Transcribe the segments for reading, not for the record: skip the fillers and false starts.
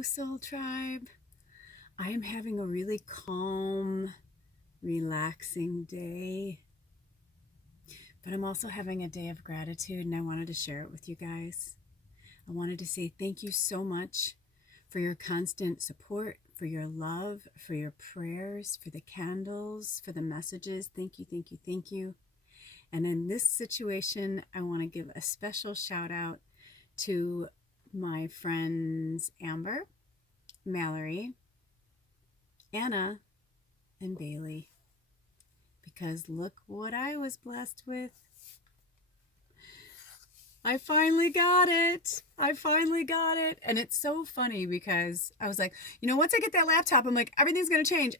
Hello, Soul Tribe. I am having a really calm, relaxing day, but I'm also having a day of gratitude, and I wanted to share it with you guys. I wanted to say thank you so much for your constant support, for your love, for your prayers, for the candles, for the messages. Thank you, thank you, thank you. And in this situation, I want to give a special shout out to my friends Amber, Mallory, Anna, and Bailey, because look what I was blessed with. I finally got it. And it's so funny because I was like, once I get that laptop, I'm like, everything's going to change.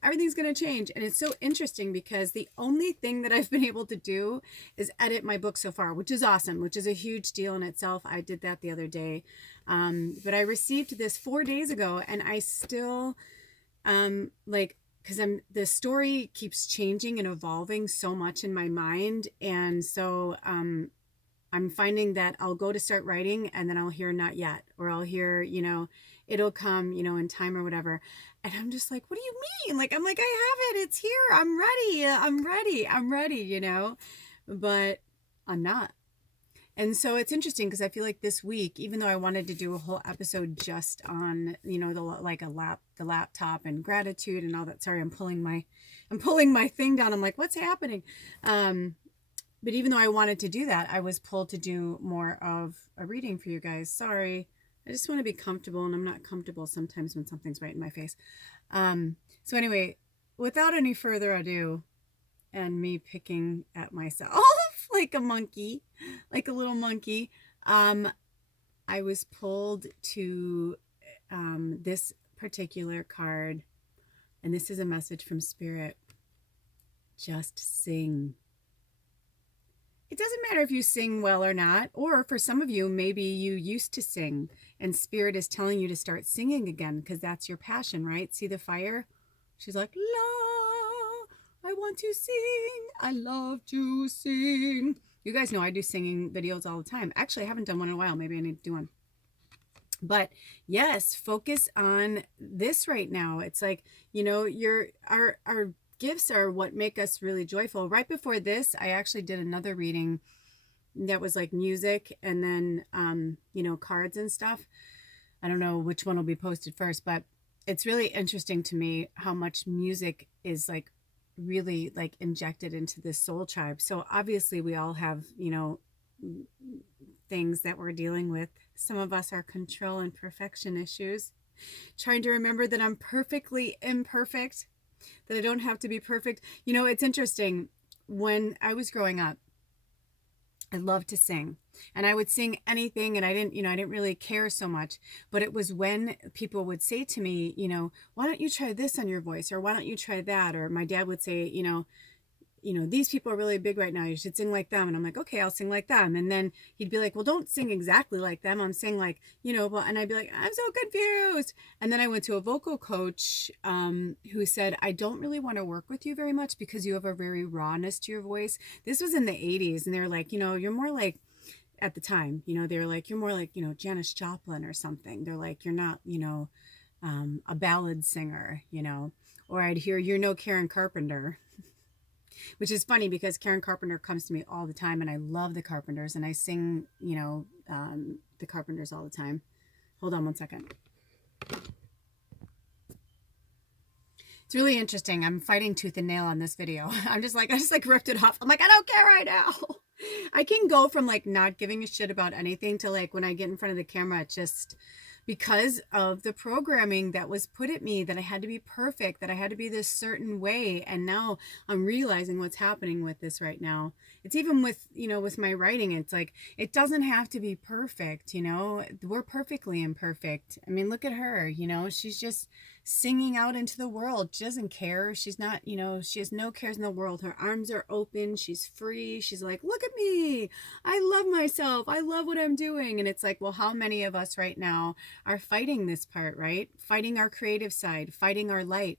And it's so interesting because the only thing that I've been able to do is edit my book so far, which is awesome, which is a huge deal in itself. I did that the other day. But I received this 4 days ago, and I still, because the story keeps changing and evolving so much in my mind. And so, I'm finding that I'll go to start writing and then I'll hear not yet, or I'll hear, it'll come, in time or whatever. And I'm just like, what do you mean? I'm like, I have it. It's here. I'm ready, but I'm not. And so it's interesting because I feel like this week, even though I wanted to do a whole episode just on, the laptop and gratitude and all that. Sorry, I'm pulling my thing down. I'm like, what's happening? But even though I wanted to do that, I was pulled to do more of a reading for you guys. Sorry. I just want to be comfortable, and I'm not comfortable sometimes when something's right in my face. So anyway, without any further ado, and me picking at myself like a monkey, like a little monkey, I was pulled to this particular card, and this is a message from Spirit. Just sing. It doesn't matter if you sing well or not, or for some of you, maybe you used to sing and Spirit is telling you to start singing again because that's your passion, right? See the fire? She's like, la, I want to sing. I love to sing. You guys know I do singing videos all the time. Actually, I haven't done one in a while. Maybe I need to do one. But yes, focus on this right now. It's like, our gifts are what make us really joyful. Right before this, I actually did another reading that was like music and then, cards and stuff. I don't know which one will be posted first, but it's really interesting to me how much music is really injected into this soul tribe. So obviously we all have, things that we're dealing with. Some of us are control and perfection issues. Trying to remember that I'm perfectly imperfect, that I don't have to be perfect. It's interesting. When I was growing up, I loved to sing, and I would sing anything, and I didn't really care so much. But it was when people would say to me, why don't you try this on your voice, or why don't you try that? Or my dad would say, these people are really big right now. You should sing like them. And I'm like, okay, I'll sing like them. And then he'd be like, well, don't sing exactly like them. I'm saying and I'd be like, I'm so confused. And then I went to a vocal coach who said, I don't really want to work with you very much because you have a very rawness to your voice. This was in the 80s. And they were like, you're more like, at the time, they were like, you're more like, Janis Joplin or something. They're like, you're not, a ballad singer, or I'd hear, you're no Karen Carpenter. Which is funny because Karen Carpenter comes to me all the time, and I love the Carpenters, and I sing, the Carpenters all the time. Hold on one second. It's really interesting. I'm fighting tooth and nail on this video. I just ripped it off. I'm like, I don't care right now. I can go from not giving a shit about anything to when I get in front of the camera, it just, because of the programming that was put at me, that I had to be perfect, that I had to be this certain way. And now I'm realizing what's happening with this right now. It's even with, with my writing, it's like, it doesn't have to be perfect. We're perfectly imperfect. I mean, look at her, she's just singing out into the world. She doesn't care. She's not, she has no cares in the world. Her arms are open. She's free. She's like, look at me. I love myself. I love what I'm doing. And it's like, well, how many of us right now are fighting this part, right? Fighting our creative side, fighting our light.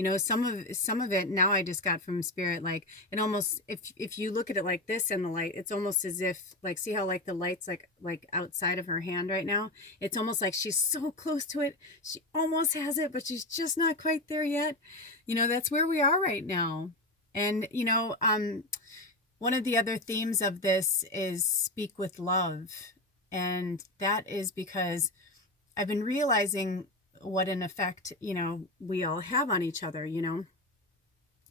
You know, some of it now I just got from Spirit, like it almost, if you look at it like this in the light, it's almost as if, like, see how like the light's like outside of her hand right now? It's almost like she's so close to it. She almost has it, but she's just not quite there yet. You know, that's where we are right now. And, you know, one of the other themes of this is speak with love. And that is because I've been realizing what an effect, you know, we all have on each other, you know,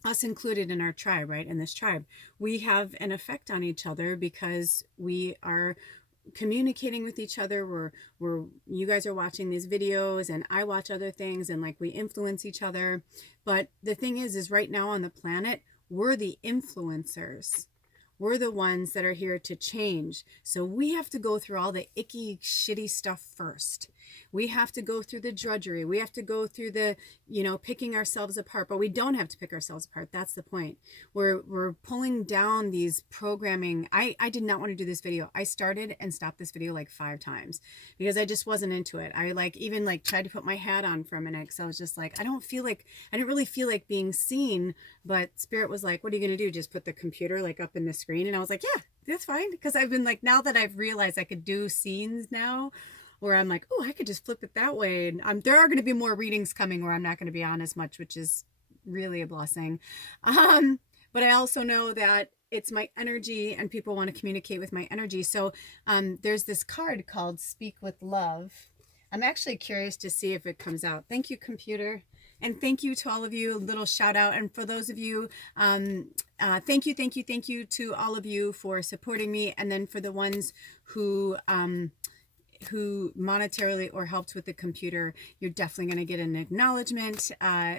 us included in our tribe, right? In this tribe, we have an effect on each other because we are communicating with each other. You guys are watching these videos and I watch other things, and like we influence each other. But the thing is right now on the planet, we're the influencers. We're the ones that are here to change. So we have to go through all the icky, shitty stuff first. We have to go through the drudgery. We have to go through the, you know, picking ourselves apart. But we don't have to pick ourselves apart. That's the point. We're pulling down these programming. I did not want to do this video. I started and stopped this video like 5 times because I just wasn't into it. I even tried to put my hat on for a minute because I was just like, I didn't really feel like being seen. But Spirit was like, what are you going to do? Just put the computer like up in the screen? And I was like, yeah, that's fine. Because I've been like, now that I've realized I could do scenes now where I'm like, oh, I could just flip it that way. And there are going to be more readings coming where I'm not going to be on as much, which is really a blessing. But I also know that it's my energy and people want to communicate with my energy. So there's this card called Speak with Love. I'm actually curious to see if it comes out. Thank you, computer. And thank you to all of you. A little shout out. And for those of you, thank you to all of you for supporting me. And then for the ones who monetarily or helped with the computer, you're definitely going to get an acknowledgement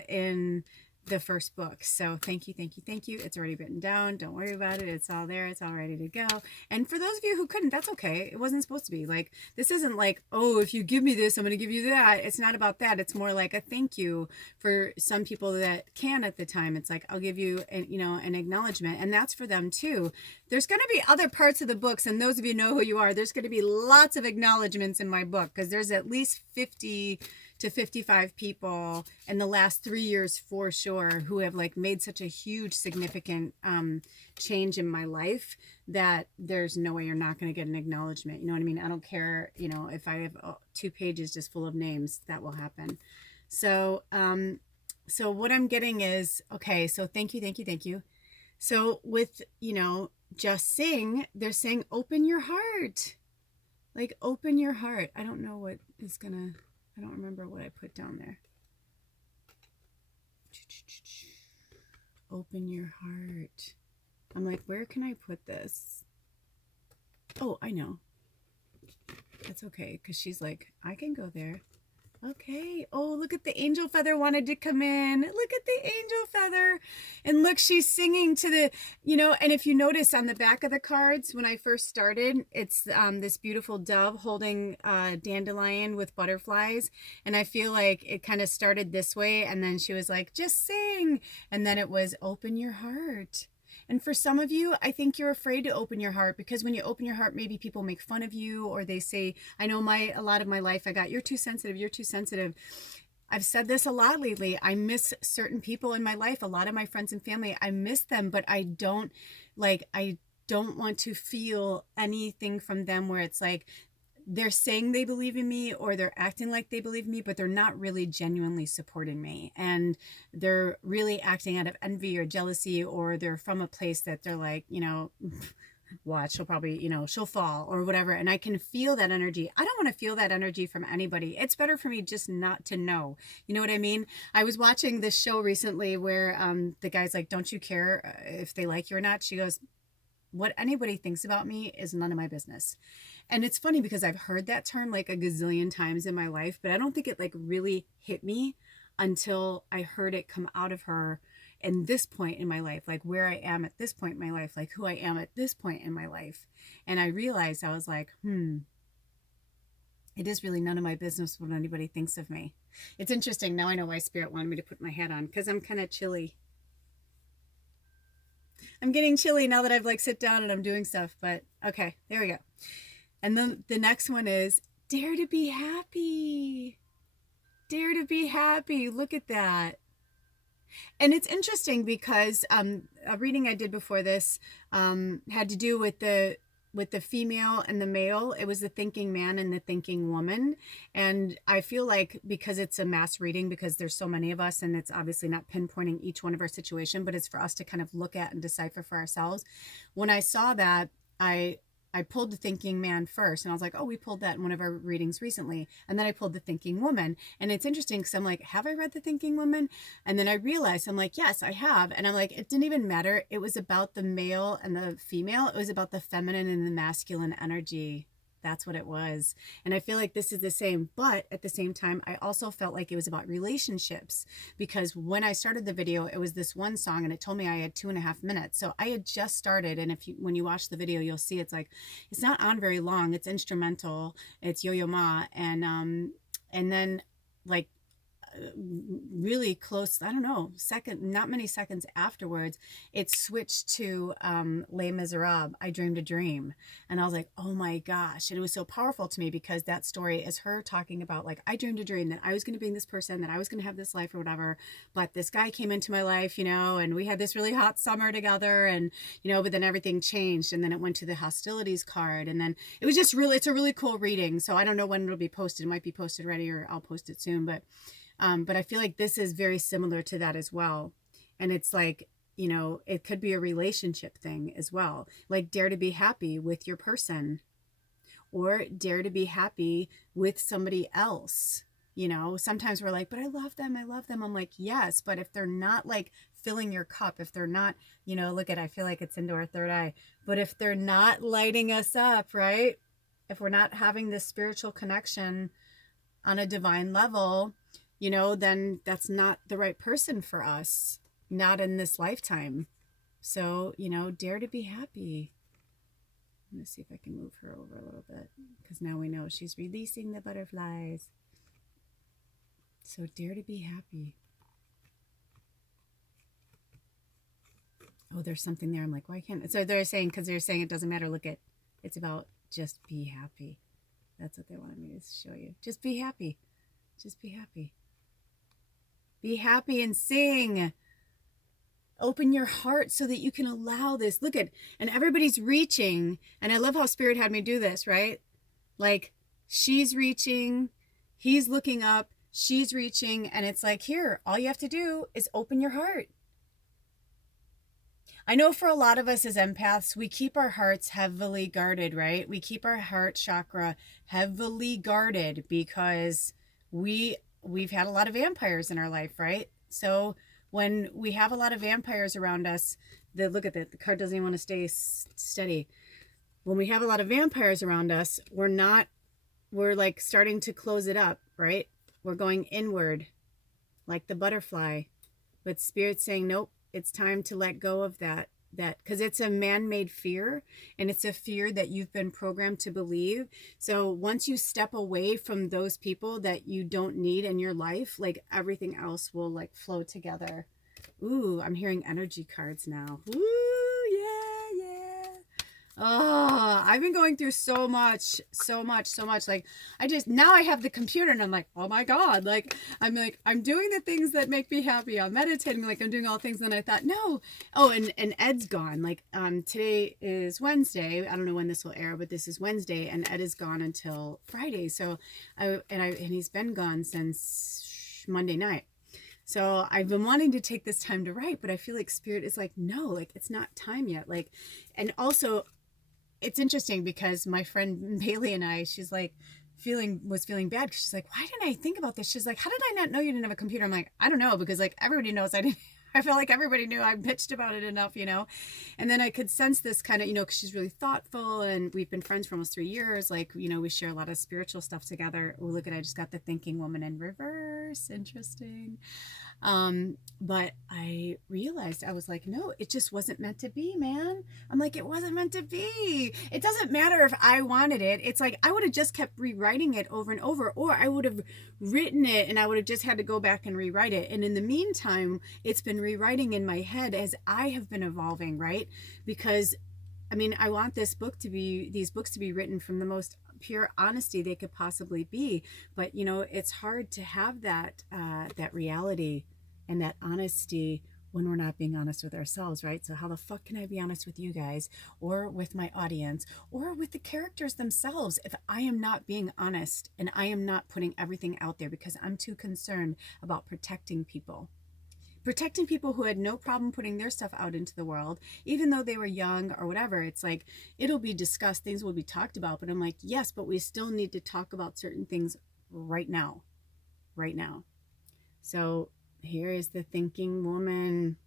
in the first book. So thank you. It's already written down. Don't worry about it. It's all there. It's all ready to go. And for those of you who couldn't, that's okay. It wasn't supposed to be like, this isn't like, oh, if you give me this, I'm going to give you that. It's not about that. It's more like a thank you for some people that can at the time. It's like, I'll give you an acknowledgement, and that's for them too. There's going to be other parts of the books, and those of you know who you are, there's going to be lots of acknowledgements in my book because there's at least 50 to 55 people in the last 3 years for sure who have like made such a huge significant change in my life that there's no way you're not going to get an acknowledgement. You know what I mean? I don't care, you know, if I have 2 pages just full of names, that will happen. So so what I'm getting is, okay, so thank you. So with, you know, Just Sing, they're saying open your heart. Like open your heart. I don't know what is gonna, I don't remember what I put down there. Open your heart. I'm like, where can I put this? Oh, I know. That's okay, because she's like, I can go there. Okay. Oh, look at the angel feather wanted to come in. Look at the angel feather. And look, she's singing to the, you know, and if you notice on the back of the cards, when I first started, it's this beautiful dove holding a dandelion with butterflies. And I feel like it kind of started this way. And then she was like, just sing. And then it was open your heart. And for some of you, I think you're afraid to open your heart because when you open your heart, maybe people make fun of you or they say, I know a lot of my life, I got, you're too sensitive. I've said this a lot lately. I miss certain people in my life, a lot of my friends and family. I miss them, but I don't want to feel anything from them where it's like, they're saying they believe in me or they're acting like they believe in me, but they're not really genuinely supporting me. And they're really acting out of envy or jealousy, or they're from a place that they're like, you know, watch, she'll probably, you know, she'll fall or whatever. And I can feel that energy. I don't want to feel that energy from anybody. It's better for me just not to know. You know what I mean? I was watching this show recently where the guy's like, don't you care if they like you or not? She goes, what anybody thinks about me is none of my business. And it's funny because I've heard that term like a gazillion times in my life, but I don't think it like really hit me until I heard it come out of her in this point in my life, like where I am at this point in my life, like who I am at this point in my life. And I realized, I was like, it is really none of my business what anybody thinks of me. It's interesting. Now I know why Spirit wanted me to put my hat on, because I'm kind of chilly. I'm getting chilly now that I've like sit down and I'm doing stuff, but okay, there we go. And then the next one is dare to be happy. Dare to be happy. Look at that. And it's interesting because a reading I did before this had to do with the female and the male. It was the thinking man and the thinking woman. And I feel like because it's a mass reading, because there's so many of us, and it's obviously not pinpointing each one of our situation, but it's for us to kind of look at and decipher for ourselves. When I saw that, I pulled the thinking man first, and I was like, oh, we pulled that in one of our readings recently. And then I pulled the thinking woman. And it's interesting because I'm like, have I read the thinking woman? And then I realized, I'm like, yes, I have. And I'm like, it didn't even matter. It was about the male and the female. It was about the feminine and the masculine energy. That's what it was. And I feel like this is the same, but at the same time, I also felt like it was about relationships, because when I started the video, it was this one song and it told me I had 2.5 minutes. So I had just started. And when you watch the video, you'll see it's like, it's not on very long. It's instrumental. It's Yo-Yo Ma. And then like, really close, I don't know, not many seconds afterwards, it switched to Les Miserables, I Dreamed a Dream. And I was like, oh my gosh. And it was so powerful to me because that story is her talking about like, I dreamed a dream that I was going to be this person, that I was going to have this life or whatever. But this guy came into my life, and we had this really hot summer together, and, but then everything changed. And then it went to the hostilities card. And then it was just it's a really cool reading. So I don't know when it'll be posted. It might be posted ready, or I'll post it soon. But I feel like this is very similar to that as well. And it's like, it could be a relationship thing as well. Like, dare to be happy with your person, or dare to be happy with somebody else. Sometimes we're like, but I love them. I love them. I'm like, yes, but if they're not like filling your cup, if they're not, I feel like it's into our third eye, but if they're not lighting us up, right? If we're not having this spiritual connection on a divine level, then that's not the right person for us, not in this lifetime. So, dare to be happy. I'm going to see if I can move her over a little bit, because now we know she's releasing the butterflies. So dare to be happy. Oh, there's something there. I'm like, why can't, so they're saying, because they're saying it doesn't matter. Look, it's about just be happy. That's what they wanted me to show you. Just be happy. Just be happy. Be happy and sing. Open your heart so that you can allow this. Look at, and everybody's reaching. And I love how Spirit had me do this, right? Like, she's reaching, he's looking up, she's reaching. And it's like, here, all you have to do is open your heart. I know for a lot of us as empaths, we keep our hearts heavily guarded, right? We keep our heart chakra heavily guarded because we've had a lot of vampires in our life, right? So when we have a lot of vampires around us, look at that, the card doesn't even want to stay steady. When we have a lot of vampires around us, we're like starting to close it up, right? We're going inward like the butterfly, but Spirit's saying, nope, it's time to let go of that because it's a man-made fear, and it's a fear that you've been programmed to believe. So once you step away from those people that you don't need in your life, like everything else will like flow together. Ooh, I'm hearing energy cards now. Ooh, yeah. Oh, I've been going through so much. Like, now I have the computer and I'm like, oh my God. I'm doing the things that make me happy. I'm meditating, like I'm doing all things. And then I thought, no. Oh, and Ed's gone. Like, today is Wednesday. I don't know when this will air, but this is Wednesday, and Ed is gone until Friday. So and he's been gone since Monday night. So I've been wanting to take this time to write, but I feel like Spirit is like, no, like it's not time yet. Like, and also, it's interesting because my friend Bailey and I, she's like was feeling bad because she's like, why didn't I think about this? She's like, how did I not know you didn't have a computer? I'm like, I don't know, because like everybody knows I didn't. I feel like everybody knew I bitched about it enough, and then I could sense this kind of, because she's really thoughtful, and we've been friends for almost 3 years. Like, we share a lot of spiritual stuff together. Oh, look at, I just got the thinking woman in reverse. Interesting. But I realized, I was like, no, it just wasn't meant to be, man. I'm like, it wasn't meant to be. It doesn't matter if I wanted it. It's like, I would have just kept rewriting it over and over, or I would have written it and I would have just had to go back and rewrite it. And in the meantime, it's been rewriting in my head as I have been evolving, right? Because I want these books to be written from the most pure honesty they could possibly be. But, it's hard to have that reality and that honesty when we're not being honest with ourselves, right? So how the fuck can I be honest with you guys or with my audience or with the characters themselves if I am not being honest and I am not putting everything out there because I'm too concerned about protecting people? Protecting people who had no problem putting their stuff out into the world, even though they were young or whatever. It's like, it'll be discussed, things will be talked about, but I'm like, yes, but we still need to talk about certain things right now. So here is the thinking woman.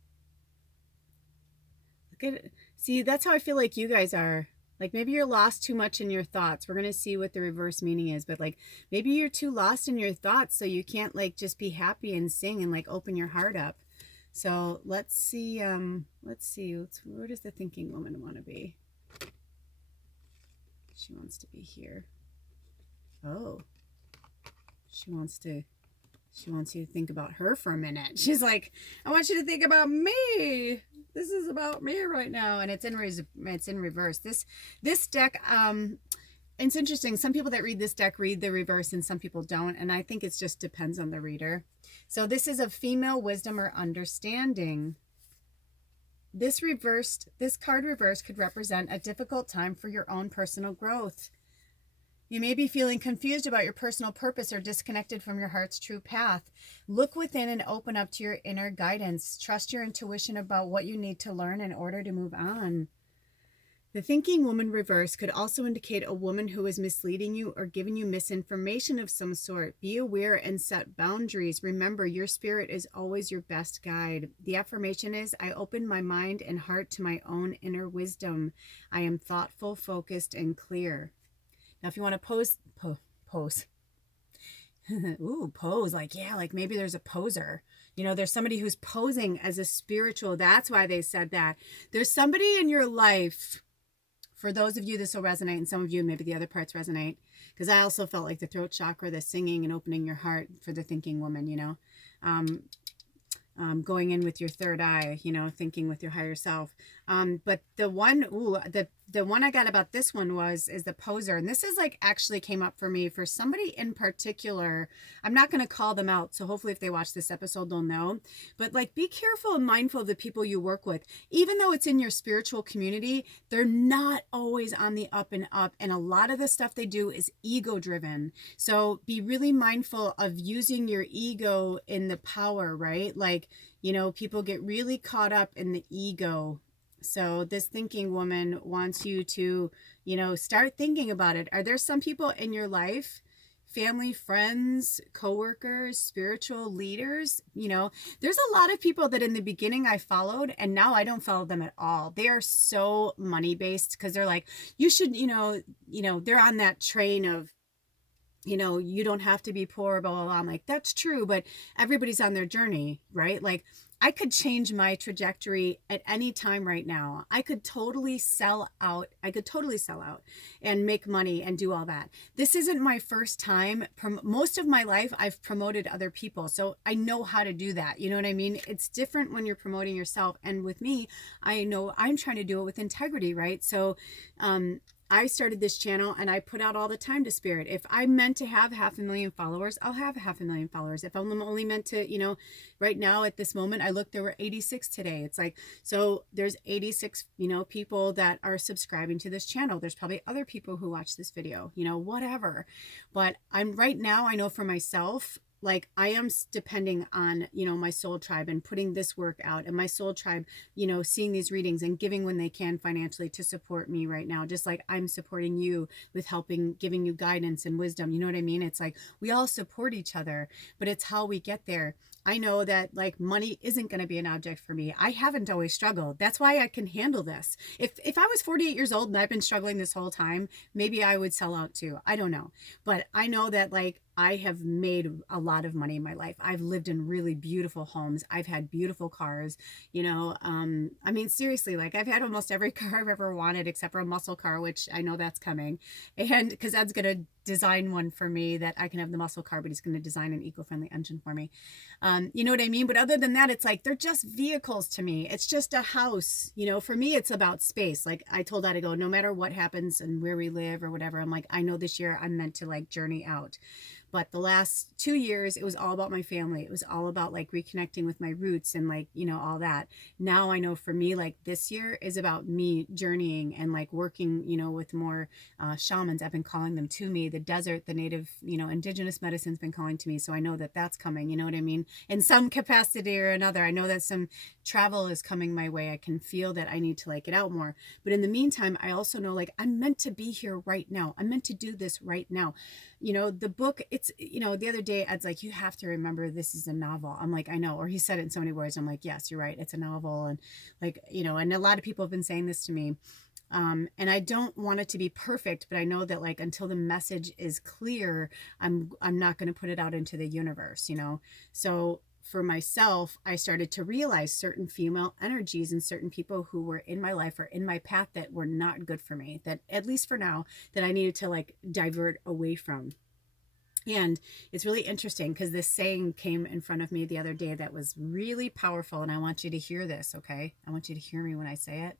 Look at it. See, that's how I feel like you guys are. Like maybe you're lost too much in your thoughts. We're going to see what the reverse meaning is, but like maybe you're too lost in your thoughts so you can't like just be happy and sing and like open your heart up. So let's see, where does the thinking woman want to be? She wants to be here. Oh, she wants you to think about her for a minute. She's like, I want you to think about me. This is about me right now. And it's in reverse. This deck, it's interesting. Some people that read this deck read the reverse and some people don't. And I think it just depends on the reader. So this is a female wisdom or understanding. This card reversed could represent a difficult time for your own personal growth. You may be feeling confused about your personal purpose or disconnected from your heart's true path. Look within and open up to your inner guidance. Trust your intuition about what you need to learn in order to move on. The thinking woman reverse could also indicate a woman who is misleading you or giving you misinformation of some sort. Be aware and set boundaries. Remember, your spirit is always your best guide. The affirmation is, I open my mind and heart to my own inner wisdom. I am thoughtful, focused, and clear. Now, if you want to pose. Ooh, pose. Like, yeah, like maybe there's a poser. You know, there's somebody who's posing as a spiritual. That's why they said that. There's somebody in your life. For those of you, this will resonate, and some of you, maybe the other parts resonate. Because I also felt like the throat chakra, the singing and opening your heart for the thinking woman, you know. Going in with your third eye, you know, thinking with your higher self. But the one, the one I got about this one is the poser. And this is like actually came up for me for somebody in particular. I'm not going to call them out. So hopefully if they watch this episode, they'll know. But like, be careful and mindful of the people you work with. Even though it's in your spiritual community, they're not always on the up and up. And a lot of the stuff they do is ego driven. So be really mindful of using your ego in the power, right? Like, you know, people get really caught up in the ego. So this thinking woman wants you to, you know, start thinking about it. Are there some people in your life, family, friends, coworkers, spiritual leaders? You know, there's a lot of people that in the beginning I followed and now I don't follow them at all. They are so money based because they're like, you should, you know, they're on that train of, you know, you don't have to be poor, blah, blah, blah. I'm like, that's true, but everybody's on their journey, right? Like I could change my trajectory at any time right now. I could totally sell out. And make money and do all that. This isn't my first time. Most of my life, I've promoted other people. So I know how to do that. You know what I mean? It's different when you're promoting yourself. And with me, I know I'm trying to do it with integrity, right? So, I started this channel and I put out all the time to spirit. If I'm meant to have 500,000 followers, I'll have 500,000 followers. If I'm only meant to, you know, right now at this moment, I looked, there were 86 today. It's like, so there's 86, you know, people that are subscribing to this channel. There's probably other people who watch this video, you know, whatever. But I'm right now, I know for myself, like I am depending on, you know, my soul tribe and putting this work out and my soul tribe, you know, seeing these readings and giving when they can financially to support me right now. Just like I'm supporting you with helping, giving you guidance and wisdom. You know what I mean? It's like we all support each other, but it's how we get there. I know that like money isn't going to be an object for me. I haven't always struggled. That's why I can handle this. If I was 48 years old and I've been struggling this whole time, maybe I would sell out too. I don't know. But I know that like I have made a lot of money in my life. I've lived in really beautiful homes. I've had beautiful cars, you know. I mean, seriously, like I've had almost every car I've ever wanted except for a muscle car, which I know that's coming. And because Ed's going to design one for me that I can have the muscle car, but he's going to design an eco-friendly engine for me. You know what I mean? But other than that, it's like, they're just vehicles to me. It's just a house, you know. For me, it's about space. Like I told that, I go, no matter what happens and where we live or whatever, I'm like, I know this year I'm meant to like journey out. But the last 2 years, it was all about my family. It was all about like reconnecting with my roots and like, you know, all that. Now I know for me, like this year is about me journeying and like working, you know, with more shamans. I've been calling them to me. The desert, the native, you know, indigenous medicine's been calling to me. So I know that that's coming, you know what I mean? In some capacity or another. I know that some travel is coming my way. I can feel that I need to like get out more. But in the meantime, I also know like I'm meant to be here right now. I'm meant to do this right now. You know, the book, it's, you know, the other day Ed's like, you have to remember this is a novel. I'm like, I know. Or he said it in so many words. I'm like, yes, you're right. It's a novel. And like, you know, and a lot of people have been saying this to me. And I don't want it to be perfect, but I know that like until the message is clear, I'm not going to put it out into the universe, you know? So for myself, I started to realize certain female energies and certain people who were in my life or in my path that were not good for me, that at least for now, that I needed to like divert away from. And it's really interesting because this saying came in front of me the other day that was really powerful. And I want you to hear this, okay? I want you to hear me when I say it.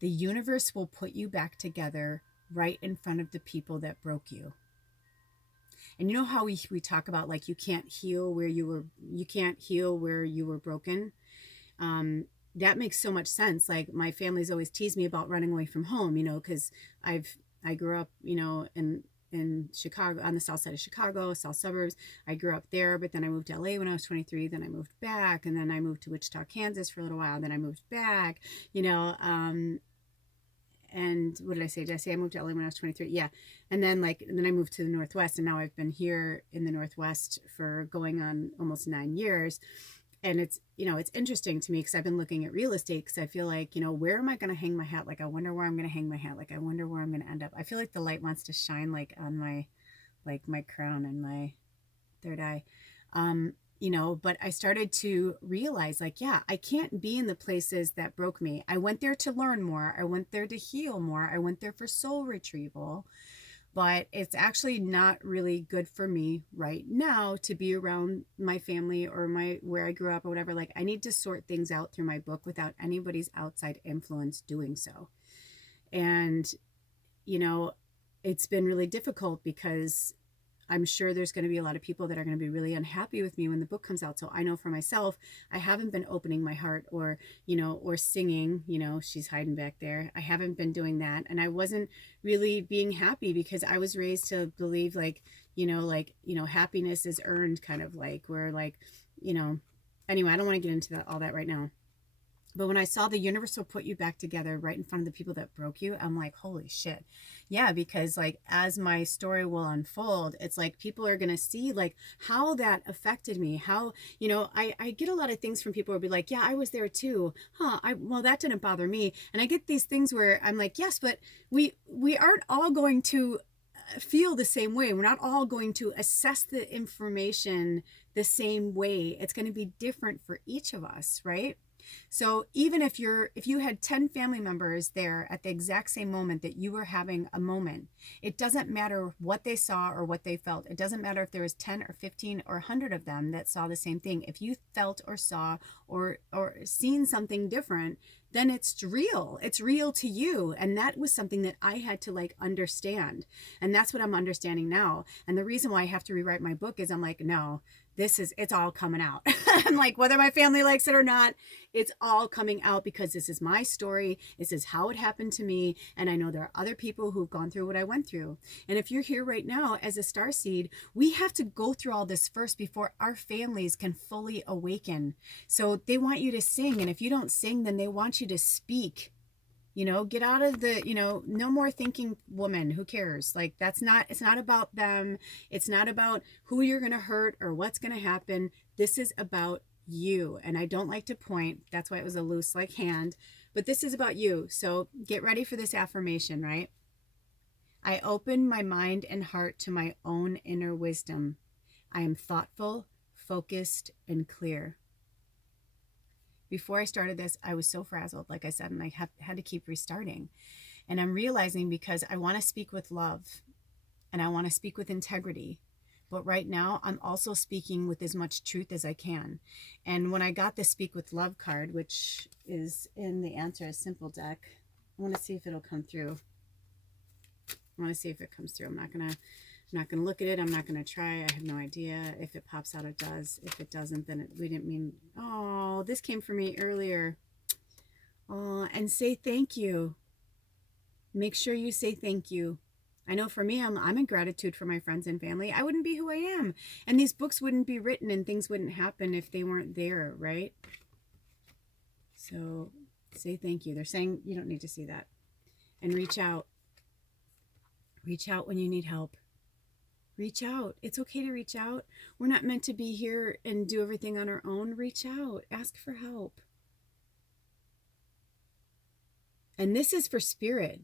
The universe will put you back together right in front of the people that broke you. And you know how we talk about like you can't heal where you were broken. That makes so much sense. Like my family's always teased me about running away from home, you know, because I grew up, you know, in Chicago, on the south side of Chicago, south suburbs. I grew up there, but then I moved to LA when I was 23. Then I moved back, and then I moved to Wichita, Kansas for a little while. Then I moved back, you know, and what did I say? Did I say I moved to LA when I was 23? Yeah. And then I moved to the Northwest, and now I've been here in the Northwest for going on almost 9 years. And it's, you know, it's interesting to me because I've been looking at real estate because I feel like, you know, where am I going to hang my hat? Like, I wonder where I'm going to hang my hat. Like, I wonder where I'm going to end up. I feel like the light wants to shine like on my crown and my third eye. You know, but I started to realize like, yeah, I can't be in the places that broke me. I went there to learn more. I went there to heal more. I went there for soul retrieval, but it's actually not really good for me right now to be around my family or where I grew up or whatever. Like I need to sort things out through my book without anybody's outside influence doing so. And, you know, it's been really difficult because I'm sure there's going to be a lot of people that are going to be really unhappy with me when the book comes out. So I know for myself, I haven't been opening my heart or, you know, or singing, you know, she's hiding back there. I haven't been doing that. And I wasn't really being happy because I was raised to believe like, happiness is earned kind of like where like, you know, anyway, I don't want to get into all that right now. But when I saw the universe will put you back together right in front of the people that broke you, I'm like, holy shit. Yeah, because like as my story will unfold, it's like people are going to see like how that affected me. How, you know, I get a lot of things from people who will be like, yeah, I was there too. Well, that didn't bother me. And I get these things where I'm like, yes, but we aren't all going to feel the same way. We're not all going to assess the information the same way. It's going to be different for each of us, right? So even if you had 10 family members there at the exact same moment that you were having a moment, it doesn't matter what they saw or what they felt. It doesn't matter if there was 10 or 15 or 100 of them that saw the same thing. If you felt or saw or seen something different, then it's real. It's real to you. And that was something that I had to like understand. And that's what I'm understanding now. And the reason why I have to rewrite my book is I'm like, no, it's all coming out. I'm like, whether my family likes it or not, it's all coming out because this is my story. This is how it happened to me. And I know there are other people who've gone through what I went through. And if you're here right now as a starseed, we have to go through all this first before our families can fully awaken. So they want you to sing. And if you don't sing, then they want you to speak. You know, get out of the, you know, no more thinking woman. Who cares? Like it's not about them. It's not about who you're going to hurt or what's going to happen. This is about you. And I don't like to point. That's why it was a loose like hand. But this is about you. So get ready for this affirmation, right? I open my mind and heart to my own inner wisdom. I am thoughtful, focused, and clear. Before I started this, I was so frazzled, like I said, and I had to keep restarting. And I'm realizing because I want to speak with love and I want to speak with integrity. But right now, I'm also speaking with as much truth as I can. And when I got the Speak with Love card, which is in the Answer is Simple deck, I want to see if it'll come through. I want to see if it comes through. I'm not going to I'm not going to look at it. I'm not going to try. I have no idea. If it pops out, it does. If it doesn't, then we didn't mean, oh, this came from me earlier. Oh, and say thank you. Make sure you say thank you. I know for me, I'm in gratitude for my friends and family. I wouldn't be who I am. And these books wouldn't be written and things wouldn't happen if they weren't there, right? So say thank you. They're saying you don't need to see that. And reach out. Reach out when you need help. Reach out. It's okay to reach out. We're not meant to be here and do everything on our own. Reach out. Ask for help. And this is for spirit.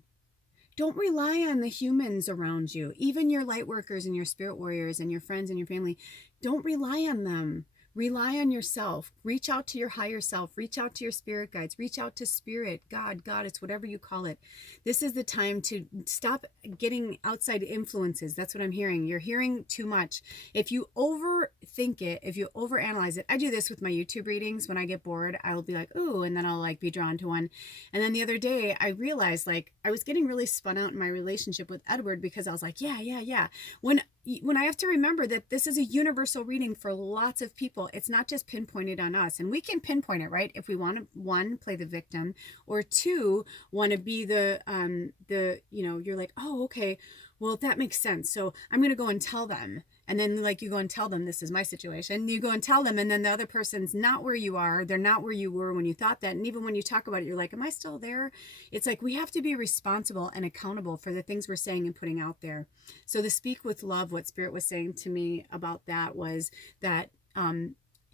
Don't rely on the humans around you, even your light workers and your spirit warriors and your friends and your family. Don't rely on them. Rely on yourself. Reach out to your higher self. Reach out to your spirit guides. Reach out to spirit, God, Goddess, whatever you call it. This is the time to stop getting outside influences. That's what I'm hearing. You're hearing too much. If you overthink it, if you overanalyze it, I do this with my YouTube readings. When I get bored, I'll be like, ooh, and then I'll like be drawn to one. And then the other day I realized like I was getting really spun out in my relationship with Edward because I was like, yeah. When I have to remember that this is a universal reading for lots of people, it's not just pinpointed on us. And we can pinpoint it, right? If we want to, one, play the victim, or two, want to be you're like, oh, okay, well, that makes sense. So I'm going to go and tell them. And then like you go and tell them, this is my situation. You go and tell them, and then the other person's not where you are. They're not where you were when you thought that. And even when you talk about it, you're like, am I still there? It's like we have to be responsible and accountable for the things we're saying and putting out there. So the Speak with Love, what Spirit was saying to me about that was that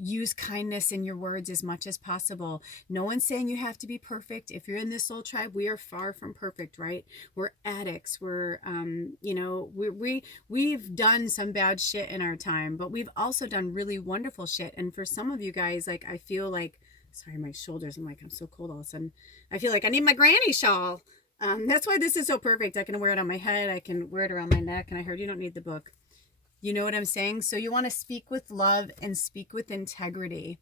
use kindness in your words as much as possible. No one's saying you have to be perfect. If you're in this soul tribe, we are far from perfect, right? We're addicts. We're, we've done some bad shit in our time, but we've also done really wonderful shit. And for some of you guys, like, I feel like, sorry, my shoulders, I'm so cold all of a sudden. I feel like I need my granny shawl. That's why this is so perfect. I can wear it on my head. I can wear it around my neck. And I heard you don't need the book. You know what I'm saying? So you want to speak with love and speak with integrity.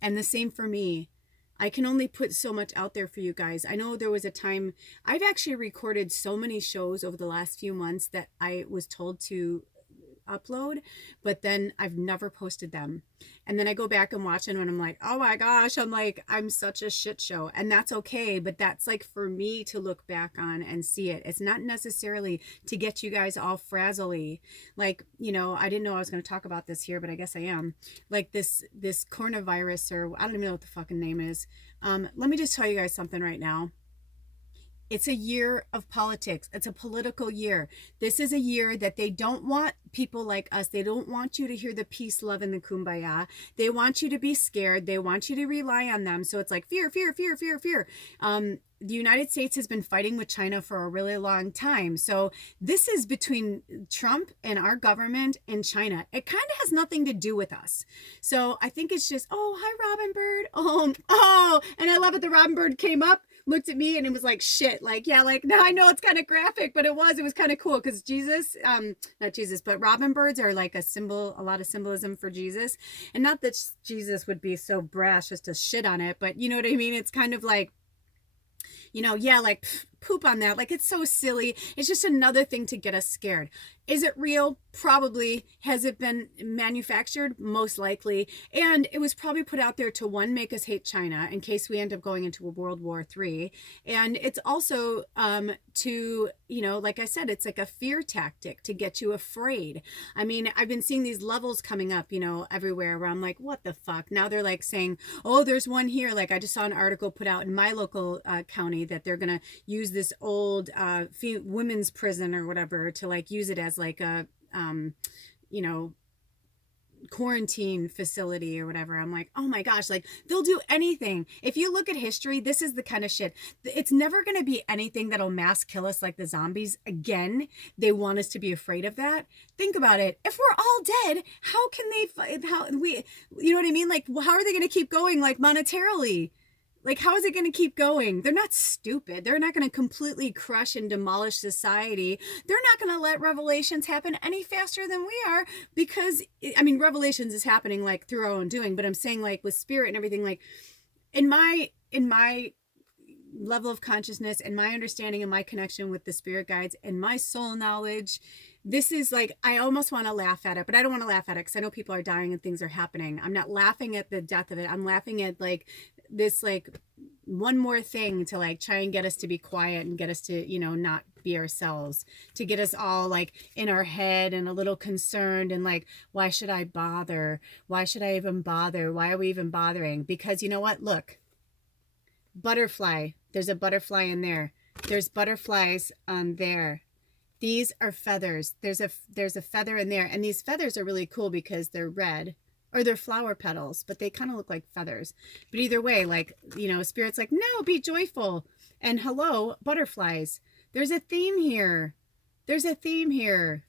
And the same for me. I can only put so much out there for you guys. I know there was a time, I've actually recorded so many shows over the last few months that I was told to upload, but then I've never posted them. And then I go back and watch them and I'm like, oh my gosh, I'm such a shit show. And that's okay. But that's like for me to look back on and see it. It's not necessarily to get you guys all frazzly. Like, I didn't know I was going to talk about this here, but I guess I am. Like this coronavirus, or I don't even know what the fucking name is. Let me just tell you guys something right now. It's a year of politics. It's a political year. This is a year that they don't want people like us. They don't want you to hear the peace, love, and the kumbaya. They want you to be scared. They want you to rely on them. So it's like fear, fear, fear, fear, fear. The United States has been fighting with China for a really long time. So this is between Trump and our government and China. It kind of has nothing to do with us. So I think it's just, oh, hi, Robin Bird. Oh, and I love it. The Robin Bird came up, looked at me, and it was like, shit. Like, yeah, like, now I know it's kind of graphic, but it was kind of cool because Jesus, not Jesus, but Robin Birds are like a symbol, a lot of symbolism for Jesus. And not that Jesus would be so brash as to shit on it, but you know what I mean? It's kind of like, like poop on that. Like, it's so silly. It's just another thing to get us scared. Is it real? Probably. Has it been manufactured? Most likely. And it was probably put out there to, one, make us hate China in case we end up going into a World War III. And it's also to, like I said, it's like a fear tactic to get you afraid. I mean, I've been seeing these levels coming up, everywhere where I'm like, what the fuck? Now they're like saying, oh, there's one here. Like, I just saw an article put out in my local county that they're going to use this old women's prison or whatever to like use it as like a quarantine facility or whatever. I'm like, oh my gosh, like they'll do anything. If you look at history, this is the kind of shit. It's never going to be anything that'll mass kill us like the zombies. Again, they want us to be afraid of that. Think about it. If we're all dead, how can you know what I mean? Like, how are they going to keep going like monetarily? Like, how is it going to keep going? They're not stupid. They're not going to completely crush and demolish society. They're not going to let revelations happen any faster than we are because, I mean, revelations is happening like through our own doing, but I'm saying like with spirit and everything, like in my level of consciousness and my understanding and my connection with the spirit guides and my soul knowledge, this is like, I almost want to laugh at it, but I don't want to laugh at it because I know people are dying and things are happening. I'm not laughing at the death of it. I'm laughing at like this, like one more thing to like try and get us to be quiet and get us to, you know, not be ourselves, to get us all like in our head and a little concerned and like, why should I bother? Why should I even bother? Why are we even bothering? Because you know what? Look, butterfly, there's a butterfly in there. There's butterflies on there. These are feathers. There's a feather in there. And these feathers are really cool because they're red, or they're flower petals, but they kind of look like feathers. But either way, like, you know, Spirit's like, no, be joyful. And hello, butterflies. There's a theme here. There's a theme here,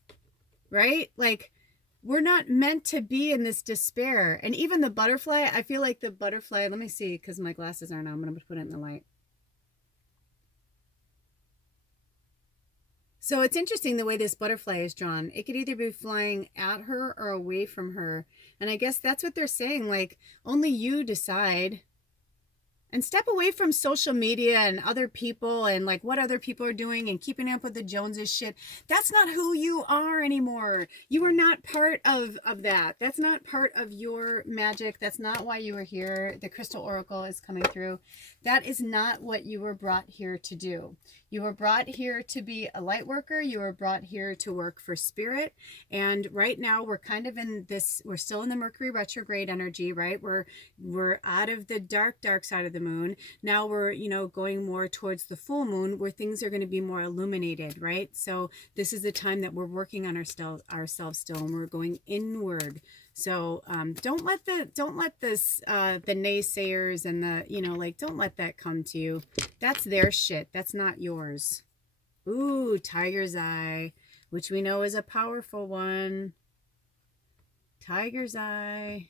right? Like, we're not meant to be in this despair. And even the butterfly, I feel like the butterfly, let me see, because my glasses aren't on. I'm going to put it in the light. So it's interesting the way this butterfly is drawn. It could either be flying at her or away from her. And I guess that's what they're saying. Like, only you decide. And step away from social media and other people and like what other people are doing and keeping up with the Joneses shit. That's not who you are anymore. You are not part of that. That's not part of your magic. That's not why you are here. The crystal oracle is coming through. That is not what you were brought here to do. You were brought here to be a light worker. You were brought here to work for spirit. And right now we're kind of in this, we're still in the Mercury retrograde energy, right? We're out of the dark side of the moon. Now we're, you know, going more towards the full moon where things are going to be more illuminated, right? So this is the time that we're working on ourselves still, and we're going inward. So don't let the naysayers and the, you know, like, don't let that come to you. That's their shit. That's not yours. Ooh, tiger's eye, which we know is a powerful one. Tiger's eye.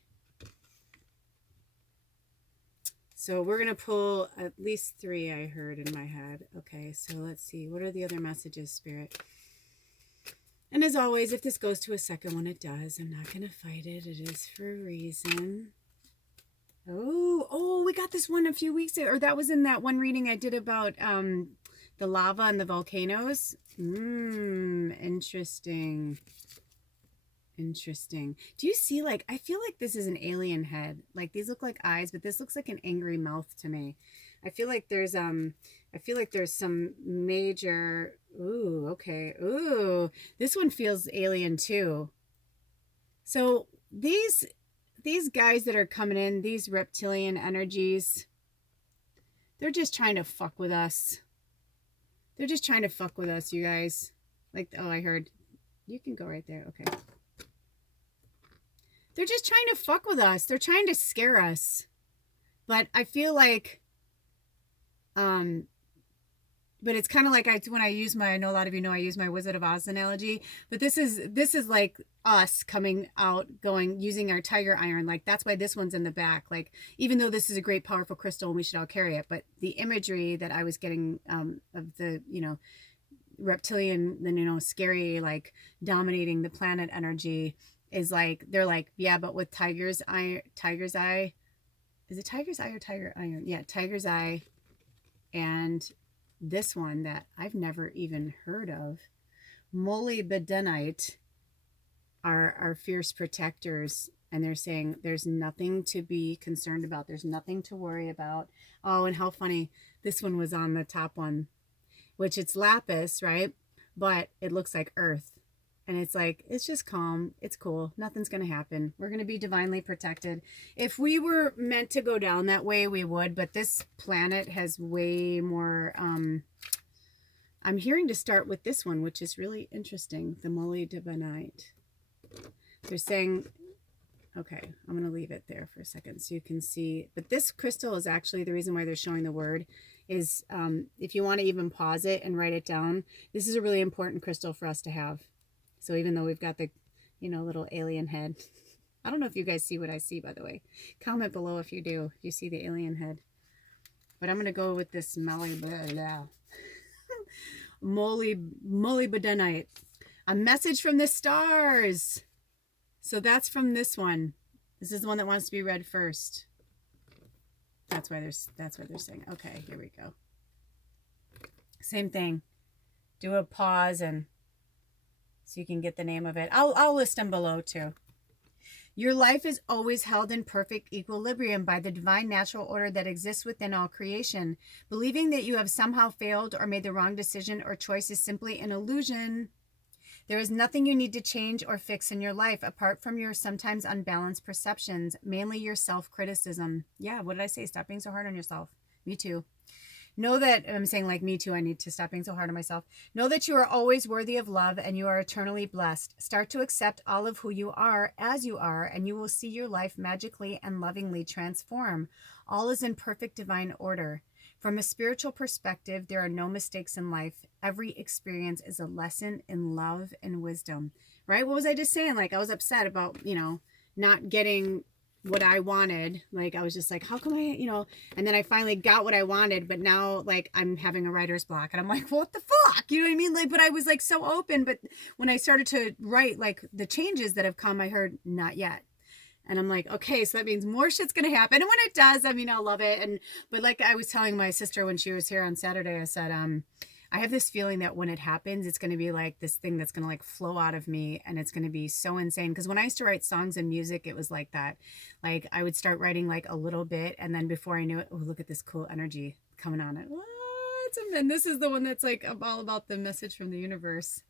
So we're going to pull at least 3 I heard in my head. Okay, so let's see. What are the other messages, Spirit? And as always, if this goes to a second one, it does. I'm not going to fight it. It is for a reason. Oh, we got this one a few weeks ago. Or that was in that one reading I did about the lava and the volcanoes. Interesting. Interesting. Do you see, like, I feel like this is an alien head. Like, these look like eyes, but this looks like an angry mouth to me. I feel like there's some major, ooh, okay. Ooh, this one feels alien too. So these guys that are coming in, these reptilian energies, they're just trying to fuck with us. They're just trying to fuck with us, you guys. Like, oh, I heard, you can go right there. Okay. They're just trying to fuck with us. They're trying to scare us. But I feel like, but it's kind of like when I use my, I know a lot of you know I use my Wizard of Oz analogy, but this is like us coming out, going, using our tiger iron. Like, that's why this one's in the back. Like, even though this is a great, powerful crystal and we should all carry it, but the imagery that I was getting of the, you know, reptilian, you know, scary, like dominating the planet energy is like, they're like, yeah, but with tiger's eye, is it tiger's eye or tiger iron? Yeah, tiger's eye. And this one that I've never even heard of, molybdenite, are fierce protectors. And they're saying there's nothing to be concerned about. There's nothing to worry about. Oh, and how funny. This one was on the top one, which it's lapis, right? But it looks like earth. And it's like, it's just calm. It's cool. Nothing's going to happen. We're going to be divinely protected. If we were meant to go down that way, we would. But this planet has way more... I'm hearing to start with this one, which is really interesting. The molybdenite. They're saying... Okay, I'm going to leave it there for a second so you can see. But this crystal is actually the reason why they're showing the word is if you want to even pause it and write it down, this is a really important crystal for us to have. So even though we've got the, you know, little alien head, I don't know if you guys see what I see, by the way. Comment below if you do, if you see the alien head. But I'm going to go with this molybdenite. A message from the stars. So that's from this one. This is the one that wants to be read first. That's why they're saying. Okay, here we go. Same thing. Do a pause and so you can get the name of it. I'll list them below too. Your life is always held in perfect equilibrium by the divine natural order that exists within all creation. Believing that you have somehow failed or made the wrong decision or choice is simply an illusion. There is nothing you need to change or fix in your life apart from your sometimes unbalanced perceptions, mainly your self-criticism. Yeah, what did I say? Stop being so hard on yourself. Me too. Know that, I'm saying like me too, I need to stop being so hard on myself. Know that you are always worthy of love and you are eternally blessed. Start to accept all of who you are as you are, and you will see your life magically and lovingly transform. All is in perfect divine order. From a spiritual perspective, there are no mistakes in life. Every experience is a lesson in love and wisdom. Right? What was I just saying? Like I was upset about, not getting what I wanted. Like I was just like, how come and then I finally got what I wanted, but now like I'm having a writer's block and I'm like, what the fuck? You know what I mean? Like, but I was like so open, but when I started to write like the changes that have come, I heard not yet. And I'm like, okay, so that means more shit's going to happen. And when it does, I mean, I'll love it. But like I was telling my sister when she was here on Saturday, I said, I have this feeling that when it happens, it's going to be like this thing that's going to like flow out of me, and it's going to be so insane. Because when I used to write songs and music, it was like that. Like I would start writing like a little bit, and then before I knew it, oh, look at this cool energy coming on it. What? And then this is the one that's like all about the message from the universe,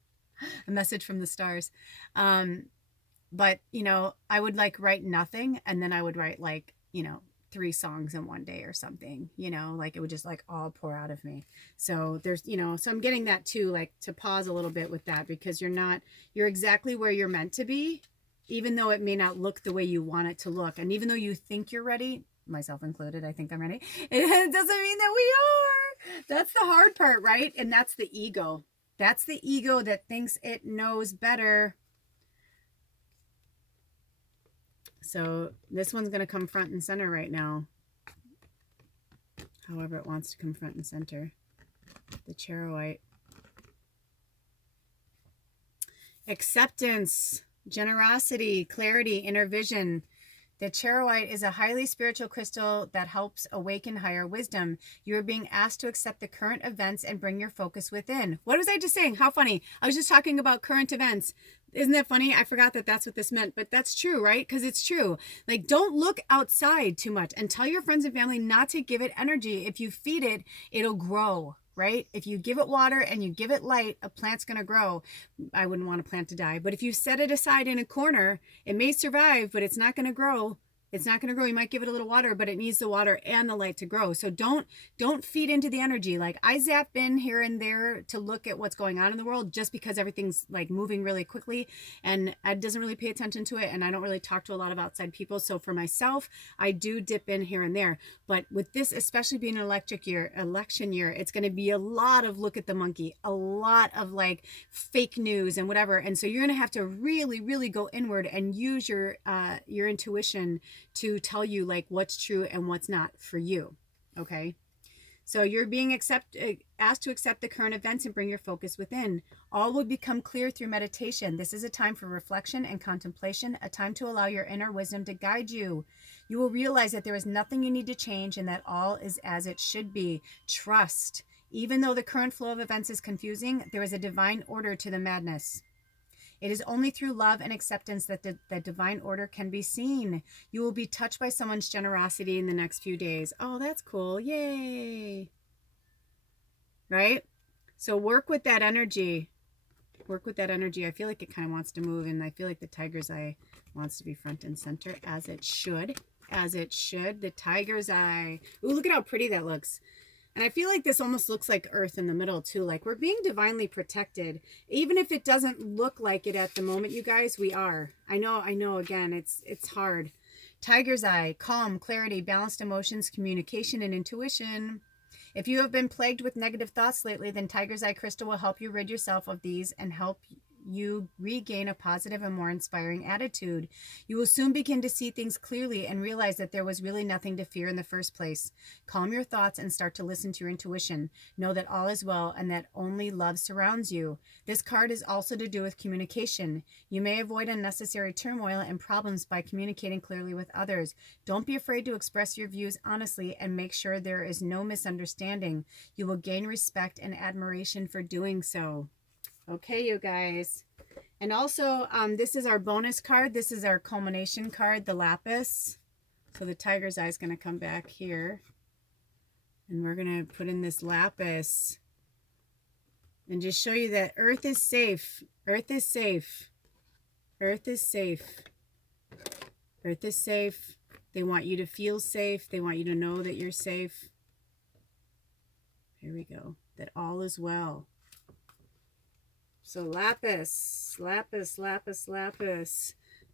a message from the stars. But I would like write nothing, and then I would write like 3 songs in one day or something, like it would just like all pour out of me. So there's, so I'm getting that too, like to pause a little bit with that, because you're exactly where you're meant to be, even though it may not look the way you want it to look. And even though you think you're ready, myself included, I think I'm ready. It doesn't mean that we are. That's the hard part, right? And that's the ego. That's the ego that thinks it knows better. So this one's going to come front and center right now. However it wants to come front and center. The Charoite. Acceptance, generosity, clarity, inner vision. The Charoite is a highly spiritual crystal that helps awaken higher wisdom. You are being asked to accept the current events and bring your focus within. What was I just saying? How funny. I was just talking about current events. Isn't that funny? I forgot that that's what this meant, but that's true, right? Because it's true. Like, don't look outside too much, and tell your friends and family not to give it energy. If you feed it, it'll grow, right? If you give it water and you give it light, a plant's going to grow. I wouldn't want a plant to die, but if you set it aside in a corner, it may survive, but it's not going to grow. It's not going to grow. You might give it a little water, but it needs the water and the light to grow. So don't feed into the energy. Like I zap in here and there to look at what's going on in the world, just because everything's like moving really quickly, and I doesn't really pay attention to it. And I don't really talk to a lot of outside people. So for myself, I do dip in here and there. But with this, especially being an election year, it's going to be a lot of look at the monkey, a lot of like fake news and whatever. And so you're going to have to really, really go inward and use your intuition to tell you like what's true and what's not for you. Okay. So you're being asked to accept the current events and bring your focus within. All will become clear through meditation. This is a time for reflection and contemplation, a time to allow your inner wisdom to guide you. You will realize that there is nothing you need to change and that all is as it should be. Trust. Even though the current flow of events is confusing, there is a divine order to the madness. It is only through love and acceptance that the divine order can be seen. You will be touched by someone's generosity in the next few days. Oh, that's cool. Yay. Right? So work with that energy. Work with that energy. I feel like it kind of wants to move, and I feel like the tiger's eye wants to be front and center, as it should. As it should. The tiger's eye. Ooh, look at how pretty that looks. And I feel like this almost looks like Earth in the middle too. Like we're being divinely protected. Even if it doesn't look like it at the moment, you guys, we are. I know, again, it's hard. Tiger's eye, calm, clarity, balanced emotions, communication, and intuition. If you have been plagued with negative thoughts lately, then Tiger's eye crystal will help you rid yourself of these and help you regain a positive and more inspiring attitude. You will soon begin to see things clearly and realize that there was really nothing to fear in the first place. Calm your thoughts and start to listen to your intuition. Know that all is well and that only love surrounds you. This card is also to do with communication. You may avoid unnecessary turmoil and problems by communicating clearly with others. Don't be afraid to express your views honestly and make sure there is no misunderstanding. You will gain respect and admiration for doing so. Okay, you guys. And also, this is our bonus card. This is our culmination card, the lapis. So the tiger's eye is going to come back here. And we're going to put in this lapis. And just show you that Earth is safe. Earth is safe. Earth is safe. Earth is safe. They want you to feel safe. They want you to know that you're safe. Here we go. That all is well. So lapis, lapis, lapis, lapis.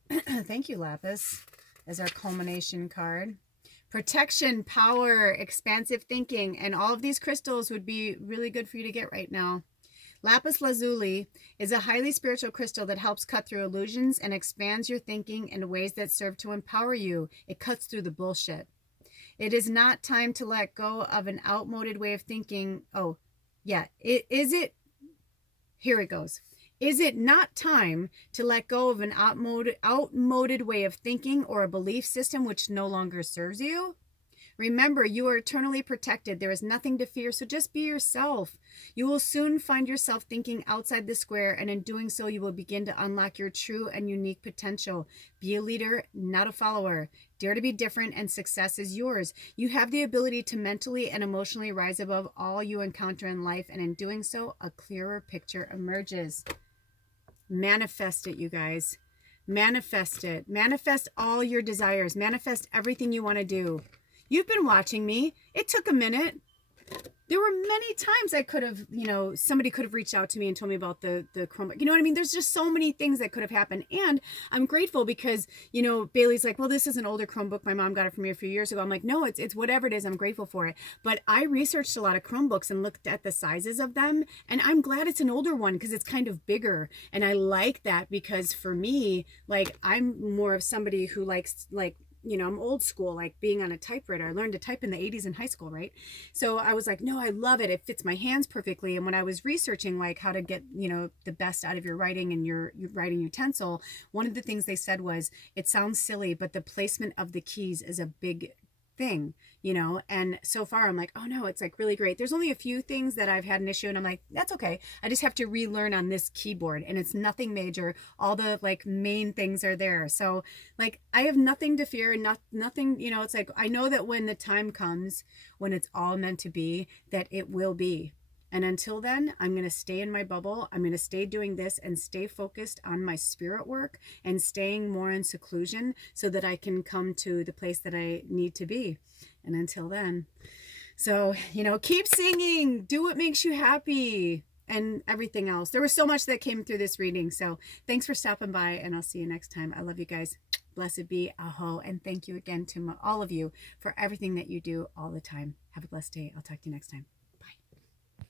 Thank you, lapis, as our culmination card. Protection, power, expansive thinking, and all of these crystals would be really good for you to get right now. Lapis lazuli is a highly spiritual crystal that helps cut through illusions and expands your thinking in ways that serve to empower you. It cuts through the bullshit. It is not time to let go of an outmoded way of thinking. Oh, yeah. Is it? Here it goes. Is it not time to let go of an outmoded way of thinking or a belief system which no longer serves you? Remember, you are eternally protected. There is nothing to fear, so just be yourself. You will soon find yourself thinking outside the square, and in doing so, you will begin to unlock your true and unique potential. Be a leader, not a follower. Dare to be different, and success is yours. You have the ability to mentally and emotionally rise above all you encounter in life, and in doing so, a clearer picture emerges. Manifest it, you guys. Manifest it. Manifest all your desires. Manifest everything you want to do. You've been watching me. It took a minute. There were many times I could have, somebody could have reached out to me and told me about the Chromebook. You know what I mean? There's just so many things that could have happened. And I'm grateful because, Bailey's like, well, this is an older Chromebook. My mom got it for me a few years ago. I'm like, no, it's whatever it is. I'm grateful for it. But I researched a lot of Chromebooks and looked at the sizes of them. And I'm glad it's an older one because it's kind of bigger. And I like that because for me, I'm more of somebody who likes, I'm old school, like being on a typewriter. I learned to type in the 80s in high school, right? So I was like, no, I love it. It fits my hands perfectly. And when I was researching how to get, the best out of your writing and your writing utensil, one of the things they said was, it sounds silly, but the placement of the keys is a big thing, and so far I'm like, oh no, it's really great. There's only a few things that I've had an issue and I'm like, that's okay. I just have to relearn on this keyboard and it's nothing major. All the main things are there. So I have nothing to fear and nothing, it's I know that when the time comes, when it's all meant to be, that it will be. And until then, I'm going to stay in my bubble. I'm going to stay doing this and stay focused on my spirit work and staying more in seclusion so that I can come to the place that I need to be. And until then, so, keep singing, do what makes you happy and everything else. There was so much that came through this reading. So thanks for stopping by and I'll see you next time. I love you guys. Blessed be. Aho. And thank you again to all of you for everything that you do all the time. Have a blessed day. I'll talk to you next time.